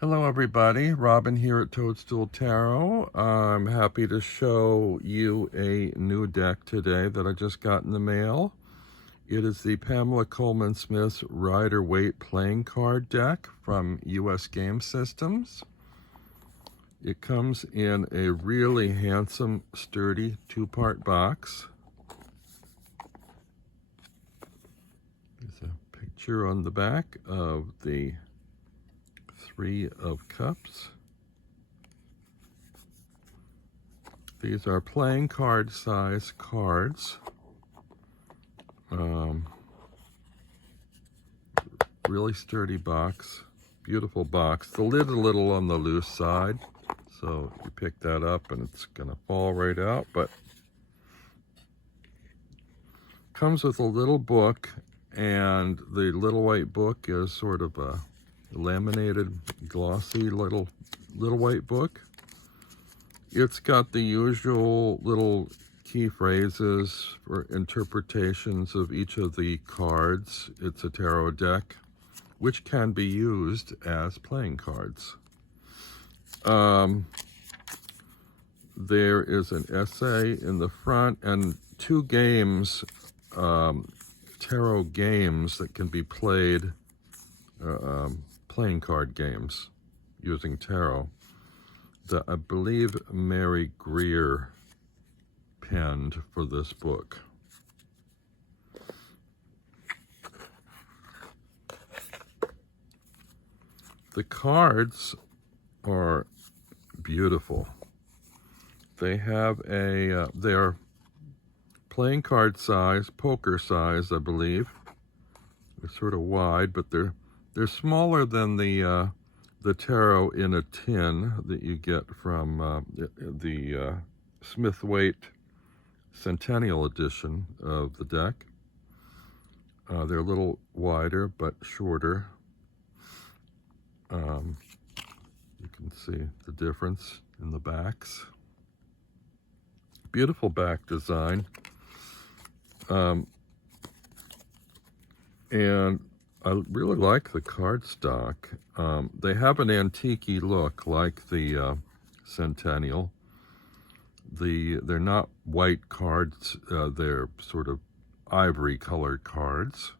Hello everybody, Robin here at Toadstool Tarot. I'm happy to show you a new deck today that I just got in the mail. It is the Pamela Colman Smith's Rider-Waite playing card deck from US Game Systems. It comes in a really handsome, sturdy two-part box. There's a picture on the back of the Three of Cups. These are playing card size cards. Really sturdy box, beautiful box. The lid's a little on the loose side, so you pick that up and it's gonna fall right out, but comes with a little book, and the little white book is sort of a laminated, glossy little white book. It's got the usual little key phrases for interpretations of each of the cards. It's a tarot deck, which can be used as playing cards. There is an essay in the front and two games, tarot games that can be played, playing card games using tarot, that I believe Mary Greer penned for this book. The cards are beautiful. They have they're playing card size, poker size, I believe. They're sort of wide, but they're smaller than the tarot in a tin that you get from the Smith-Waite Centennial Edition of the deck. They're a little wider but shorter. You can see the difference in the backs. Beautiful back design. And I really like the cardstock. They have an antique-y look like the Centennial. They're not white cards, they're sort of ivory colored cards.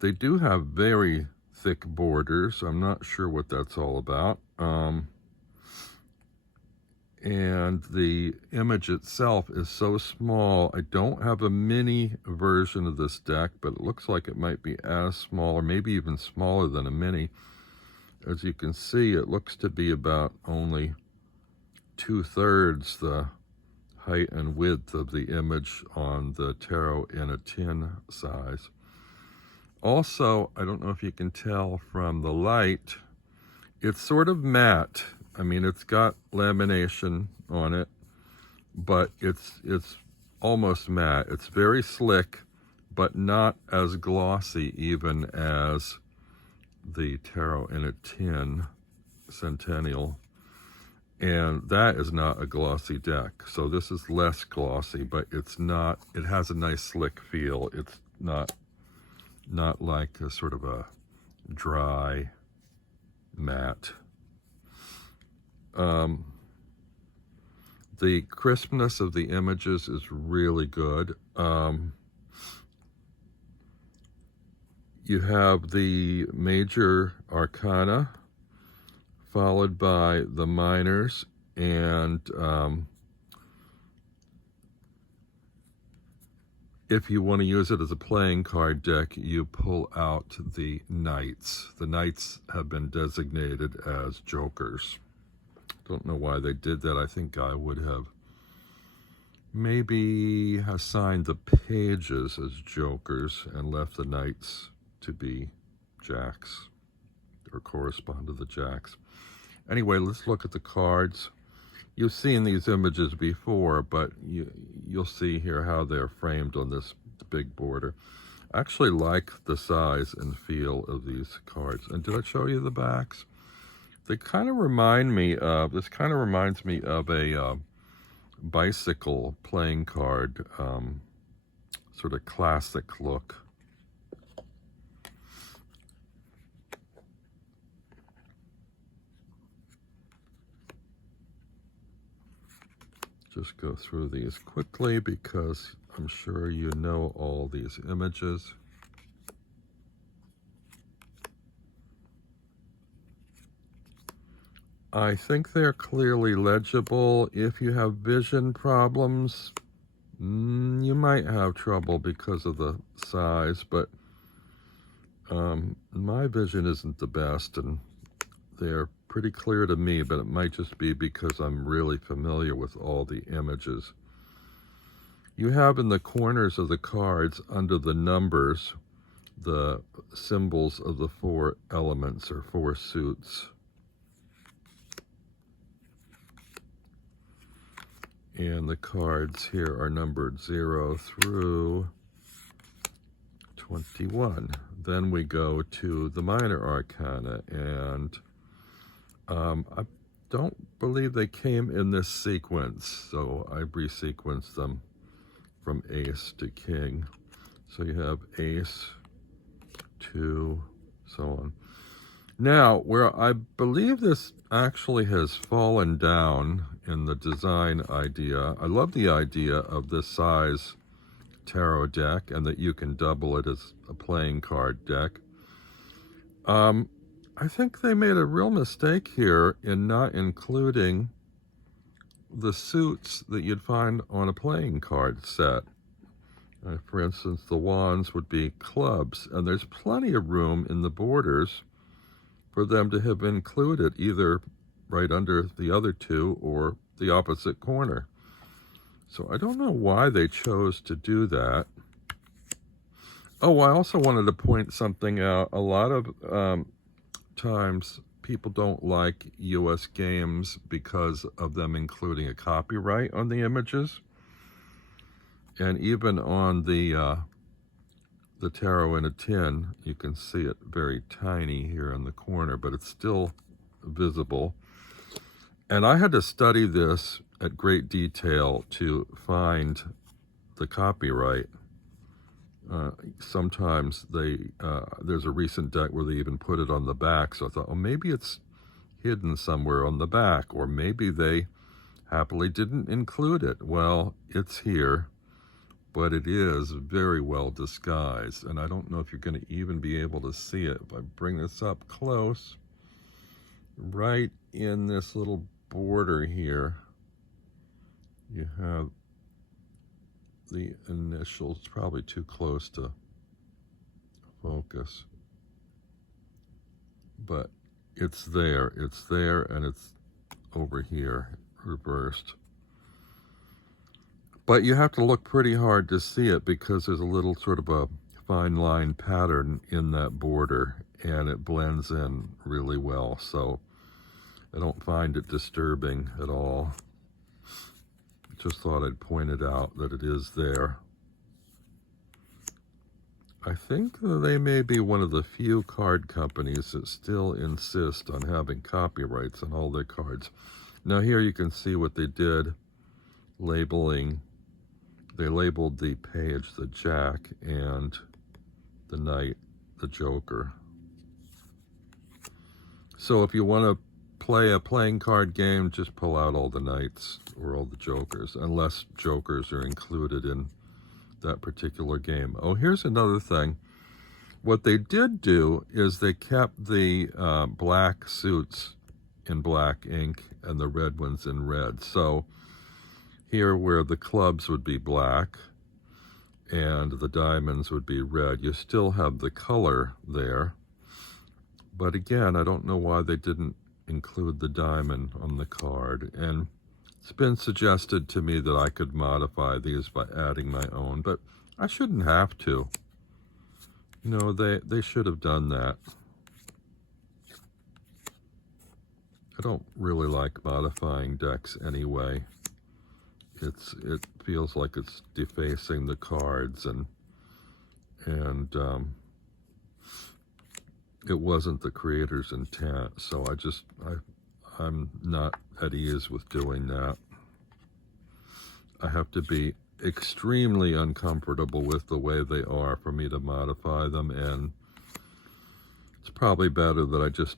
They do have very thick borders. I'm not sure what that's all about. And the image itself is so small. I don't have a mini version of this deck, but it looks like it might be as small or maybe even smaller than a mini. As you can see, it looks to be about only 2/3 the height and width of the image on the tarot in a tin size. Also, I don't know if you can tell from the light, it's sort of matte. I mean, it's got lamination on it, but it's almost matte. It's very slick, but not as glossy even as the tarot in a tin Centennial. And that is not a glossy deck. So this is less glossy, but it's not, it has a nice slick feel. It's not like a sort of a dry matte. The crispness of the images is really good. You have the major arcana followed by the minors, and if you want to use it as a playing card deck, you pull out the knights. The knights have been designated as jokers. Don't know why they did that. I think I would have maybe assigned the pages as jokers and left the knights to be jacks or correspond to the jacks. Anyway, let's look at the cards. You've seen these images before, but you'll see here how they're framed on this big border. I actually like the size and feel of these cards. And did I show you the backs? They kind of remind me of, this kind of reminds me of a bicycle playing card, sort of classic look. just go through these quickly because I'm sure you know all these images. I think they're clearly legible. If you have vision problems, you might have trouble because of the size, but my vision isn't the best, and they're pretty clear to me, but it might just be because I'm really familiar with all the images. You have in the corners of the cards, under the numbers, the symbols of the 4 elements or 4 suits. And the cards here are numbered 0 through 21. Then we go to the minor arcana, and I don't believe they came in this sequence, so I resequenced them from ace to king. So you have ace, 2, so on. Now, where I believe this actually has fallen down in the design idea, I love the idea of this size tarot deck and that you can double it as a playing card deck. I think they made a real mistake here in not including the suits that you'd find on a playing card set. For instance, the wands would be clubs, and there's plenty of room in the borders for them to have included either right under the other 2 or the opposite corner. So I don't know why they chose to do that. Oh, I also wanted to point something out. A lot of times people don't like U.S. games because of them including a copyright on the images. And even on the tarot in a tin, you can see it very tiny here in the corner, but it's still visible. And I had to study this at great detail to find the copyright. Sometimes there's a recent deck where they even put it on the back, so I thought, oh, maybe it's hidden somewhere on the back, or maybe they happily didn't include it. Well, it's here, but it is very well disguised, and I don't know if you're going to even be able to see it. If I bring this up close, right in this little border here, you have the initials. It's probably too close to focus, but it's there, and it's over here, reversed. But you have to look pretty hard to see it because there's a little sort of a fine line pattern in that border, and it blends in really well, so I don't find it disturbing at all. Just thought I'd point it out that it is there. I think they may be one of the few card companies that still insist on having copyrights on all their cards. Now here you can see what they did, labeling. They labeled the page the Jack and the Knight the Joker. So if you want to play a playing card game, just pull out all the Knights or all the Jokers, unless Jokers are included in that particular game. Oh, here's another thing. What they did do is they kept the black suits in black ink and the red ones in red. So here where the clubs would be black and the diamonds would be red, you still have the color there. But again, I don't know why they didn't include the diamond on the card. And it's been suggested to me that I could modify these by adding my own, but I shouldn't have to. You know, they should have done that. I don't really like modifying decks anyway. It feels like it's defacing the cards, and it wasn't the creator's intent, so I'm not at ease with doing that. I have to be extremely uncomfortable with the way they are for me to modify them, and it's probably better that I just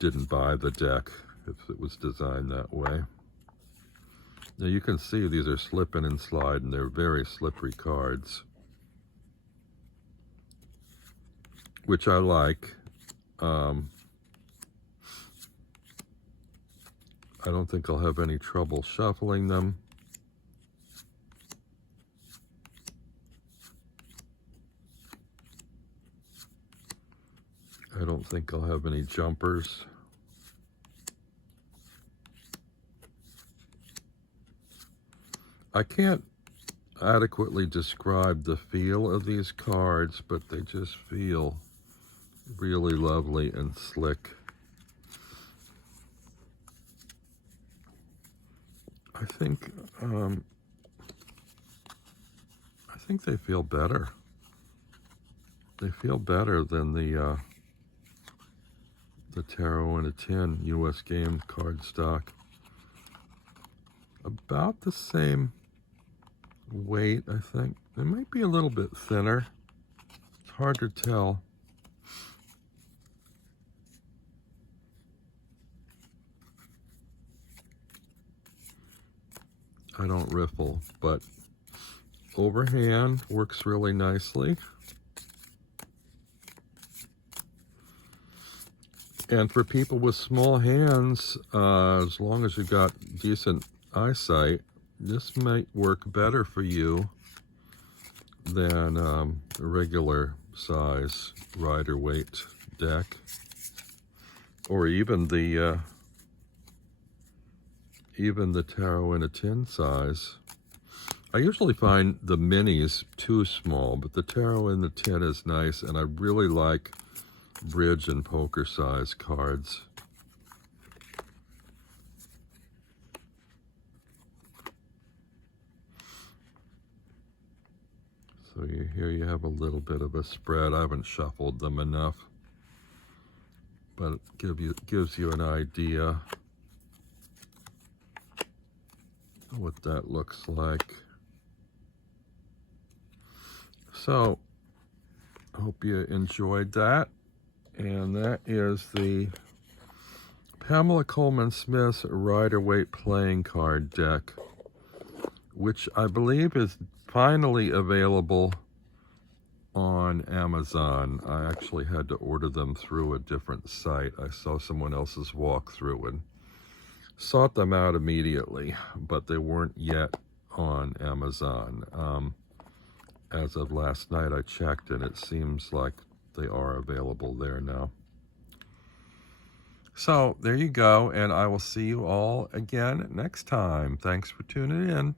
didn't buy the deck if it was designed that way. Now you can see these are slipping and sliding. They're very slippery cards, which I like. I don't think I'll have any trouble shuffling them. I don't think I'll have any jumpers. I can't adequately describe the feel of these cards, but they just feel really lovely and slick. I think they feel better. They feel better than the Tarot in a Tin U.S. game cardstock. About the same weight, I think. They might be a little bit thinner. It's hard to tell. I don't riffle, but overhand works really nicely. And for people with small hands, as long as you've got decent eyesight, this might work better for you than a regular size Rider-Waite deck, or even the Tarot in a Tin size. I usually find the minis too small, but the Tarot in the Tin is nice, and I really like bridge and poker size cards. So here you have a little bit of a spread. I haven't shuffled them enough, but it gives you an idea of what that looks like. So I hope you enjoyed that. And that is the Pamela Colman Smith's Rider-Waite playing card deck, which I believe is finally available on Amazon. I actually had to order them through a different site. I saw someone else's walkthrough and sought them out immediately, but they weren't yet on Amazon. As of last night, I checked, and it seems like they are available there now. So there you go, and I will see you all again next time. Thanks for tuning in.